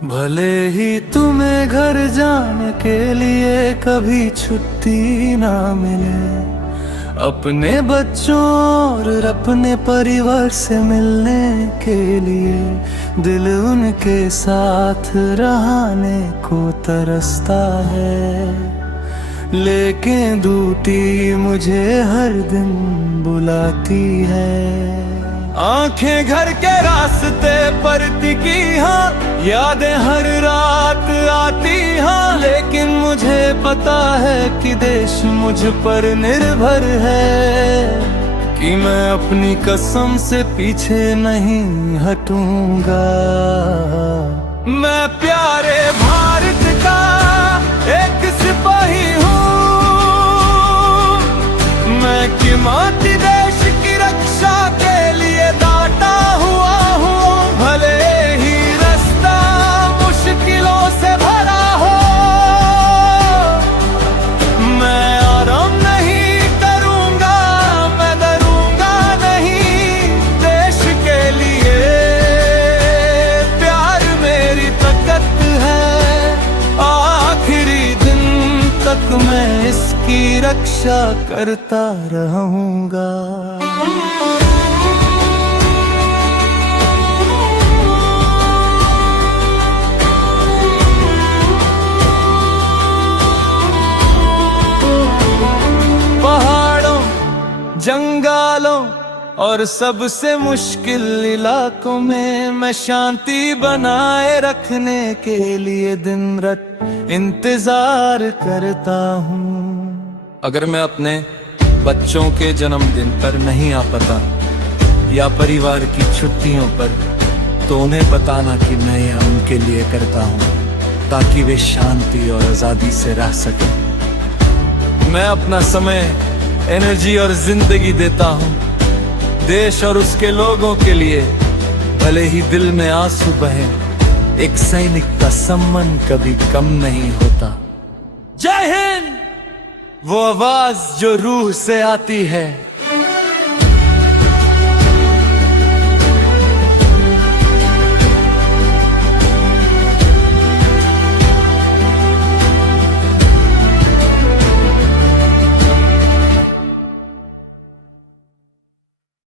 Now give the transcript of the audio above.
भले ही तुम्हें घर जाने के लिए कभी छुट्टी ना मिले, अपने बच्चों और अपने परिवार से मिलने के लिए दिल उनके साथ रहने को तरसता है। लेकिन ड्यूटी मुझे हर दिन बुलाती है। आंखें घर के रास्ते पर टिकी हाँ, यादें हर रात आती हाँ, लेकिन मुझे पता है कि देश मुझ पर निर्भर है, कि मैं अपनी कसम से पीछे नहीं हटूंगा। मैं प्यारे भारत का एक सिपाही हूँ, मैं कि माटी देश की रक्षा के लिए डाटा हुआ हूँ। भले ही रास्ता मुश्किलों से भरा हो, मैं आराम नहीं करूँगा, मैं डरूंगा नहीं। देश के लिए प्यार मेरी ताकत है, आखिरी दिन तक मैं इसकी रक्षा करता रहूँगा। पहाड़ों, जंगलों और सबसे मुश्किल इलाकों में मैं शांति बनाए रखने के लिए दिन रात इंतजार करता हूँ। अगर मैं अपने बच्चों के जन्मदिन पर नहीं आ पाता या परिवार की छुट्टियों पर, तो उन्हें बताना कि मैं यह उनके लिए करता हूँ, ताकि वे शांति और आज़ादी से रह सकें। मैं अपना समय, एनर्जी और जिंदगी देता हूँ देश और उसके लोगों के लिए, भले ही दिल में आंसू बहे। एक सैनिक का सम्मान कभी कम नहीं होता। जय हिंद। वो आवाज जो रूह से आती है,